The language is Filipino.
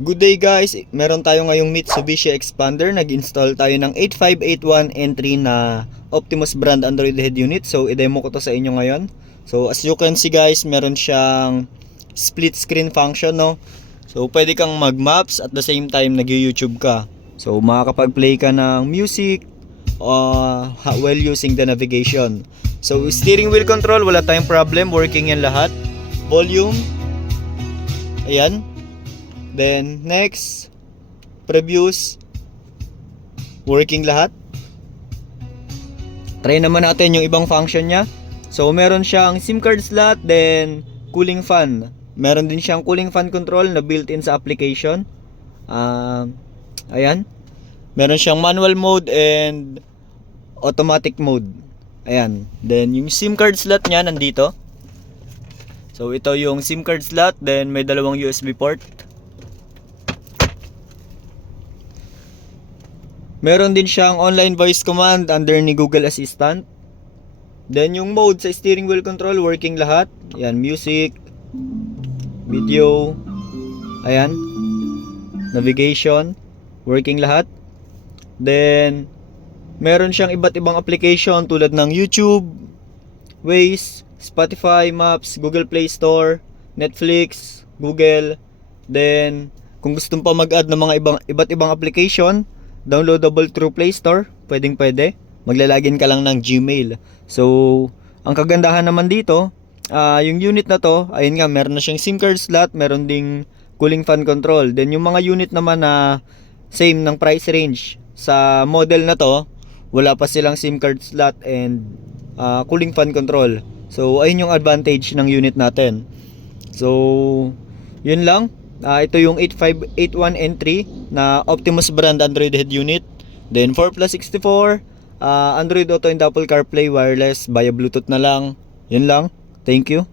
Good day guys, meron tayo ngayong Mitsubishi Expander. Nag-install tayo ng 8581N3 na Optimus brand Android head unit. So i-demo ko to sa inyo ngayon. So as you can see guys, meron siyang split screen function, no? So pwede kang mag-maps at the same time nag-YouTube ka. So makakapag-play ka ng music while using the navigation. So steering wheel control, wala tayong problem, working yan lahat. Volume, ayan. Then next, previews, working lahat. Try naman natin yung ibang function niya. So meron siyang SIM card slot, then cooling fan. Meron din siyang cooling fan control na built-in sa application. Ayan. Meron siyang manual mode and automatic mode. Ayan. Then yung SIM card slot niya nandito. So ito yung SIM card slot, then may dalawang USB port. Meron din siyang online voice command under ni Google Assistant. Then yung mode sa steering wheel control, working lahat. Ayan, music, video, ayan, navigation, working lahat. Then meron siyang iba't ibang application tulad ng YouTube, Waze, Spotify, Maps, Google Play Store, Netflix, Google. Then kung gusto pa mag-add ng mga iba't ibang application, downloadable through Play Store, pwede. Maglalagin ka lang ng Gmail. So, ang kagandahan naman dito, yung unit na to, ayun nga, meron na siyang SIM card slot, meron ding cooling fan control. Then yung mga unit naman na same ng price range sa model na to, wala pa silang SIM card slot and cooling fan control. So, ayun yung advantage ng unit natin. So, yun lang. Ito yung 8581N3 na Optimus brand Android head unit. Then 4+64, Android Auto and Apple CarPlay wireless via Bluetooth na lang. Yun lang. Thank you.